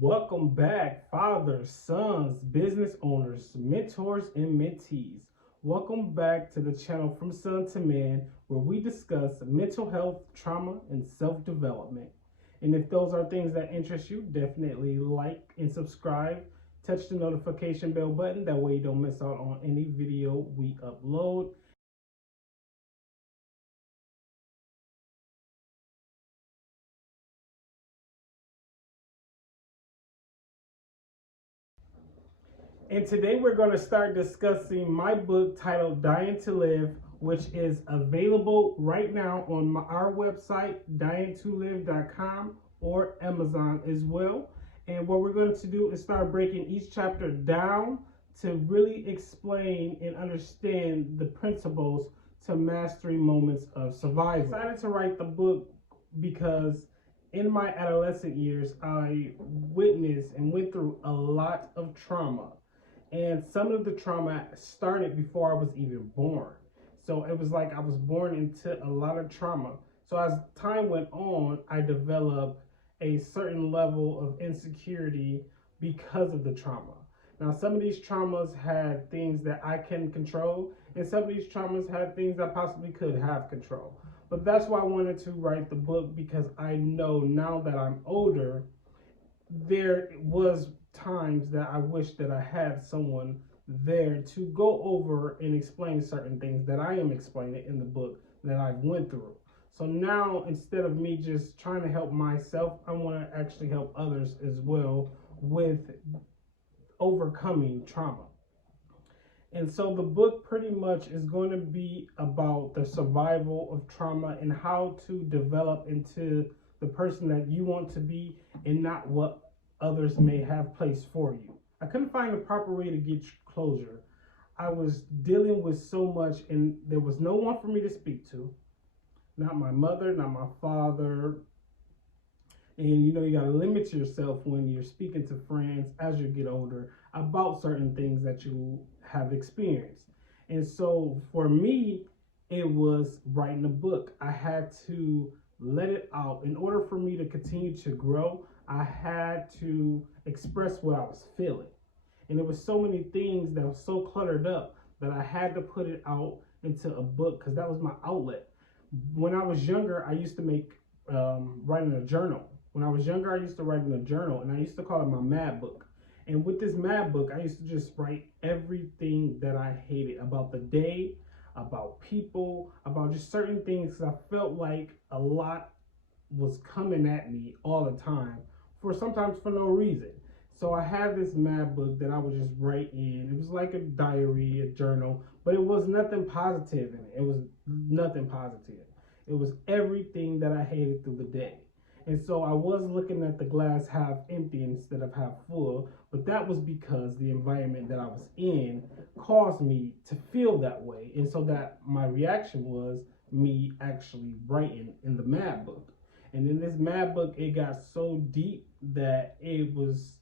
Welcome back, fathers, sons, business owners, mentors, and mentees. Welcome back to the channel From Son to Man, where we discuss mental health, trauma, and self development. And if those are things that interest you, definitely like and subscribe. Touch the notification bell button, that way you don't miss out on any video we upload. And today we're going to start discussing my book titled Dying to Live, which is available right now on our website, dyingtolive.com, or Amazon as well. And what we're going to do is start breaking each chapter down to really explain and understand the principles to mastering moments of survival. I decided to write the book because in my adolescent years, I witnessed and went through a lot of trauma, and some of the trauma started before I was even born. So it was like I was born into a lot of trauma. So as time went on, I developed a certain level of insecurity because of the trauma. Now, some of these traumas had things that I can control, and some of these traumas had things I possibly could have control. But that's why I wanted to write the book, because I know now that I'm older, there was times that I wish that I had someone there to go over and explain certain things that I am explaining in the book that I've went through. So now, instead of me just trying to help myself, I want to actually help others as well with overcoming trauma. And so the book pretty much is going to be about the survival of trauma and how to develop into the person that you want to be, and not what others may have placed for you. I couldn't find the proper way to get closure. I was dealing with so much, and there was no one for me to speak to. Not my mother, not my father. And you got to limit yourself when you're speaking to friends as you get older about certain things that you have experienced. And so for me, it was writing a book. I had to let it out. In order for me to continue to grow, I had to express what I was feeling. And there was so many things that was so cluttered up that I had to put it out into a book, because that was my outlet. When I was younger, I used to make writing a journal. When I was younger, I used to write in a journal, and I used to call it my mad book. And with this mad book, I used to just write everything that I hated about the day, about people, about just certain things, because I felt like a lot was coming at me all the time, for sometimes for no reason. So I had this mad book that I would just write in. It was like a diary, a journal, but it was nothing positive in it. It was nothing positive. It was everything that I hated through the day. And so I was looking at the glass half empty instead of half full, but that was because the environment that I was in caused me to feel that way. And so that my reaction was me actually writing in the mad book. And in this mad book, it got so deep that it was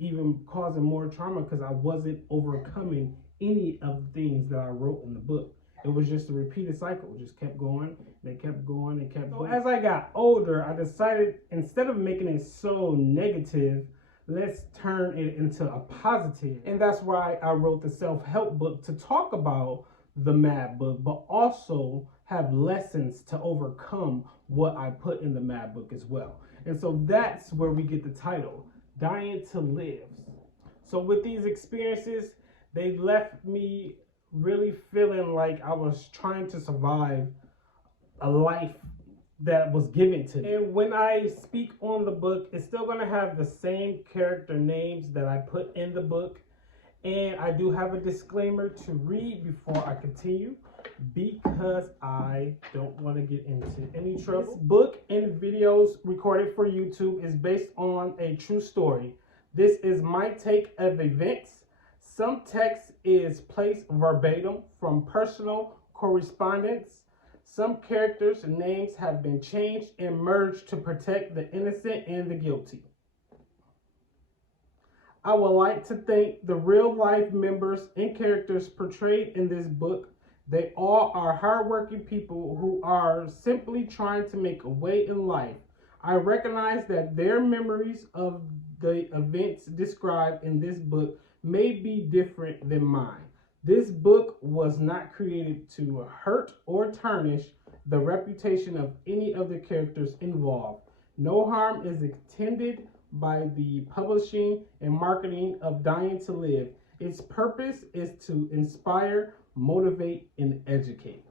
even causing more trauma, because I wasn't overcoming any of the things that I wrote in the book. It was just a repeated cycle. It just kept going, and it kept going, and kept going. So as I got older, I decided, instead of making it so negative, let's turn it into a positive. And that's why I wrote the self-help book, to talk about the mad book, but also have lessons to overcome what I put in the mad book as well. And so that's where we get the title, Dying to Live. So with these experiences, they left me really feeling like I was trying to survive a life that was given to me. And when I speak on the book, it's still going to have the same character names that I put in the book. And I do have a disclaimer to read before I continue, because I don't want to get into any trouble. This book and videos recorded for YouTube is based on a true story. This is my take of events. Some text is placed verbatim from personal correspondence. Some characters' names have been changed and merged to protect the innocent and the guilty. I would like to thank the real life members and characters portrayed in this book. They all are hardworking people who are simply trying to make a way in life. I recognize that their memories of the events described in this book may be different than mine. This book was not created to hurt or tarnish the reputation of any of the characters involved. No harm is intended by the publishing and marketing of Dying to Live. Its purpose is to inspire, motivate, and educate.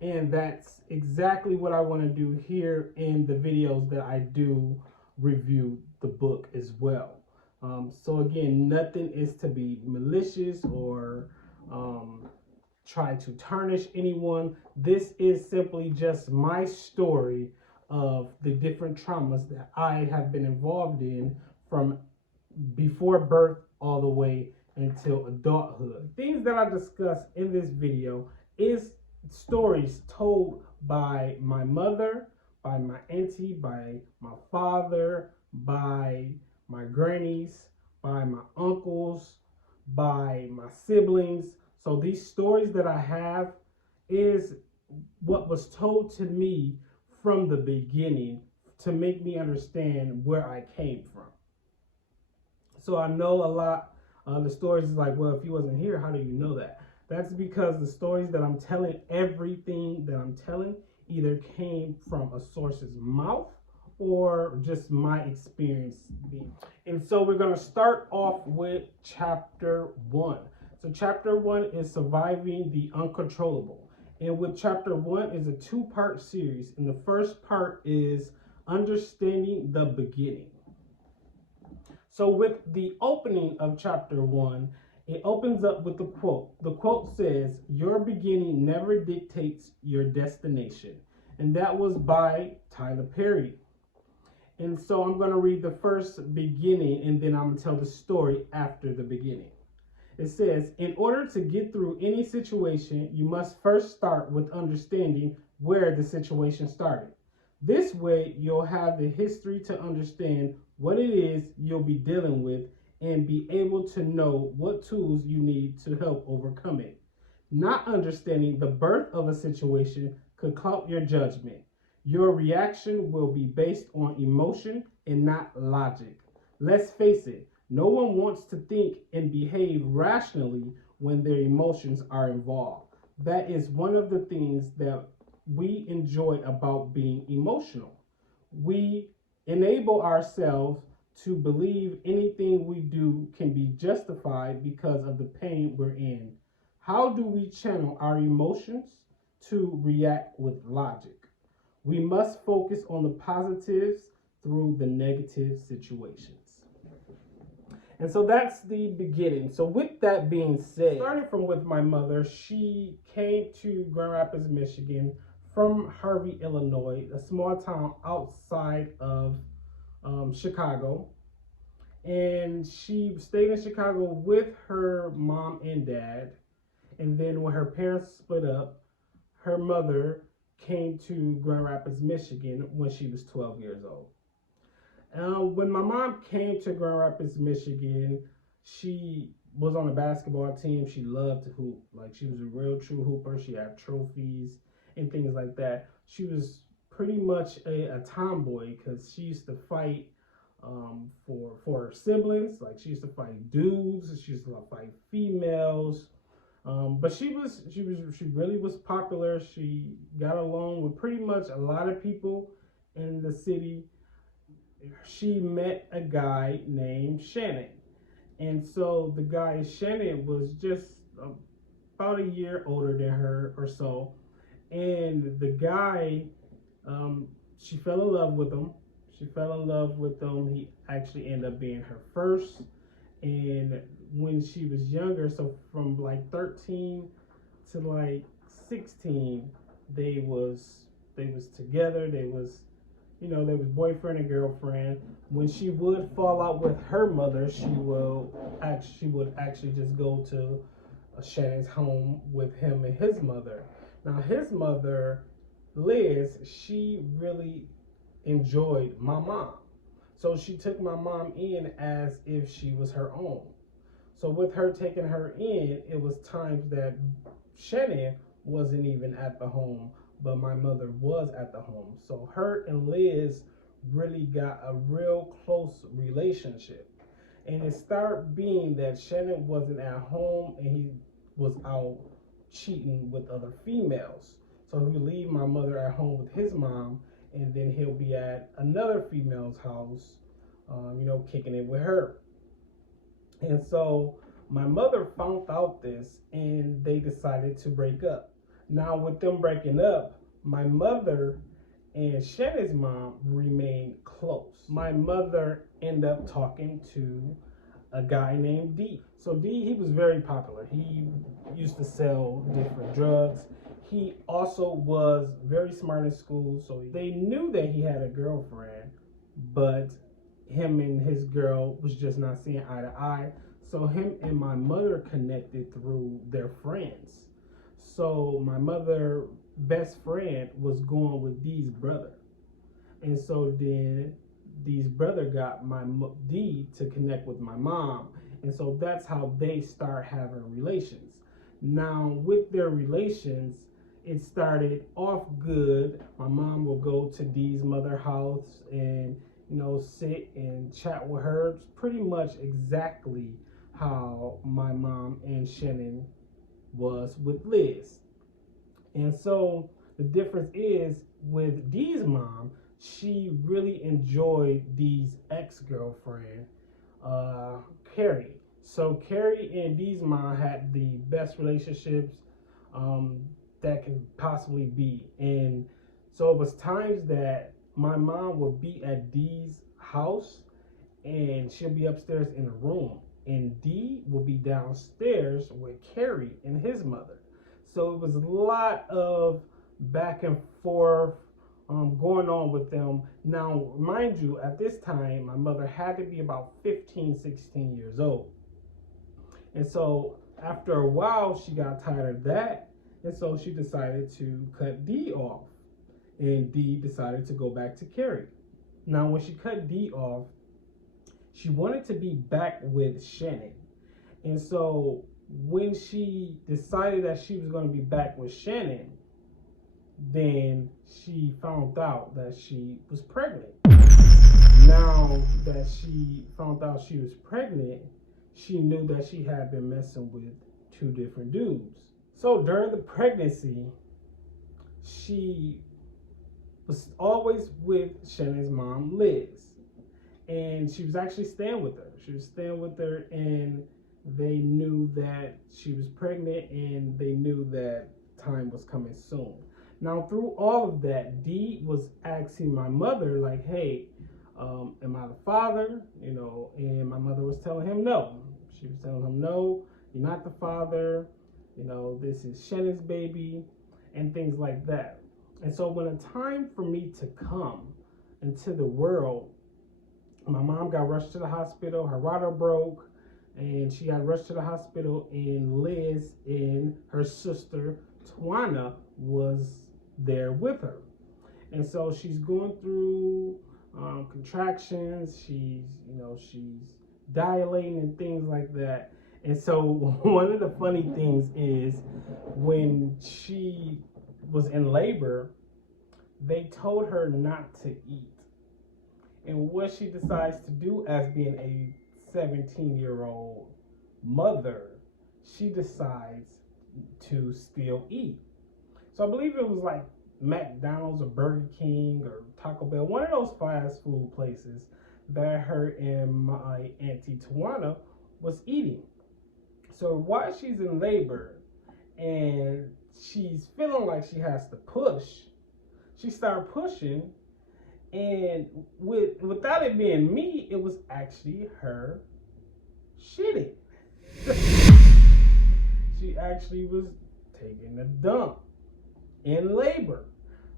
And that's exactly what I want to do here in the videos that I do review the book as well. So again, nothing is to be malicious or try to tarnish anyone. This is simply just my story of the different traumas that I have been involved in from before birth all the way until adulthood. Things that I discuss in this video is stories told by my mother, by my auntie, by my father, by my grannies, by my uncles, by my siblings. So these stories that I have is what was told to me from the beginning to make me understand where I came from. So I know a lot. The stories is like, well, if you wasn't here, how do you know that? That's because the stories that I'm telling, everything that I'm telling, either came from a source's mouth or just my experience being. And so we're going to start off with chapter 1. So chapter 1 is surviving the uncontrollable. And with chapter 1 is a 2-part series. And the first part is understanding the beginning. So with the opening of chapter 1, it opens up with a quote. The quote says, "Your beginning never dictates your destination." And that was by Tyler Perry. And so I'm going to read the first beginning and then I'm going to tell the story after the beginning. It says, "In order to get through any situation, you must first start with understanding where the situation started. This way, you'll have the history to understand what it is you'll be dealing with and be able to know what tools you need to help overcome it. Not understanding the birth of a situation could cloud your judgment. Your reaction will be based on emotion and not logic. Let's face it, no one wants to think and behave rationally when their emotions are involved. That is one of the things that we enjoy about being emotional. We enable ourselves to believe anything we do can be justified because of the pain we're in. How do we channel our emotions to react with logic? We must focus on the positives through the negative situations." And so that's the beginning. So with that being said, starting from with my mother, she came to Grand Rapids, Michigan from Harvey, Illinois, a small town outside of Chicago. And she stayed in Chicago with her mom and dad. And then when her parents split up, her mother came to Grand Rapids, Michigan when she was 12 years old. When my mom came to Grand Rapids, Michigan, she was on a basketball team. She loved to hoop. Like, she was a real true hooper. She had trophies and things like that. She was pretty much a tomboy because she used to fight for her siblings. Like, she used to fight dudes. She used to fight females. But she really was popular. She got along with pretty much a lot of people in the city. She met a guy named Shannon. And so the guy Shannon was just about a year older than her or so. And the guy, she fell in love with him. He actually ended up being her first. And when she was younger, so from like 13 to like 16, they was together. They was boyfriend and girlfriend. When she would fall out with her mother, she would actually just go to Shannon's home with him and his mother. Now his mother, Liz, she really enjoyed my mom. So she took my mom in as if she was her own. So with her taking her in, it was times that Shannon wasn't even at the home, but my mother was at the home. So her and Liz really got a real close relationship. And it started being that Shannon wasn't at home and he was out cheating with other females. So he would leave my mother at home with his mom, and then he'll be at another female's house, kicking it with her. And so my mother found out this, and they decided to break up. Now, with them breaking up, my mother and Shannon's mom remained close. My mother ended up talking to a guy named D. So D, he was very popular. He used to sell different drugs. He also was very smart in school, so they knew that he had a girlfriend, but him and his girl was just not seeing eye to eye. So him and my mother connected through their friends. So my mother best friend was going with D's brother. And so then D's brother got my D to connect with my mom. And so that's how they start having relations. Now, with their relations, it started off good. My mom will go to D's mother house and sit and chat with her. It's pretty much exactly how my mom and Shannon was with Liz. And so the difference is with Dee's mom, she really enjoyed Dee's ex-girlfriend, Carrie. So Carrie and Dee's mom had the best relationships that can possibly be. And so it was times that my mom would be at Dee's house and she'll be upstairs in a room, and Dee will be downstairs with Carrie and his mother. So it was a lot of back and forth going on with them. Now, mind you, at this time, my mother had to be about 15, 16 years old. And so after a while, she got tired of that. And so she decided to cut Dee off. And Dee decided to go back to Carrie. Now, when she cut Dee off, she wanted to be back with Shannon. And so when she decided that she was going to be back with Shannon, then she found out that she was pregnant. Now that she found out she was pregnant, she knew that she had been messing with two different dudes. So during the pregnancy, she was always with Shannon's mom, Liz. And she was actually staying with her. She was staying with her, and they knew that she was pregnant, and they knew that time was coming soon. Now, through all of that, Dee was asking my mother, like, hey, am I the father? And my mother was telling him no. She was telling him, no, you're not the father. This is Shannon's baby, and things like that. And so when the time for me to come into the world, my mom got rushed to the hospital. Her water broke, and she got rushed to the hospital. And Liz and her sister Tawana was there with her, and so she's going through contractions. She's dilating and things like that. And so one of the funny things is when she was in labor, they told her not to eat. And what she decides to do as being a 17-year-old mother, she decides to still eat. So I believe it was like McDonald's or Burger King or Taco Bell, one of those fast food places that her and my auntie Tawana was eating. So while she's in labor and she's feeling like she has to push, she started pushing. And without it being me, it was actually her shitting. She actually was taking a dump in labor.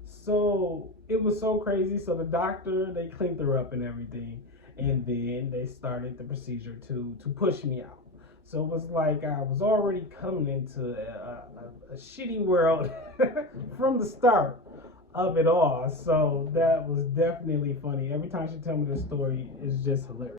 So it was so crazy. So the doctor, they cleaned her up and everything. And then they started the procedure to push me out. So it was like I was already coming into a shitty world from the start of it all. So that was definitely funny. Every time she tells me this story, it's just hilarious.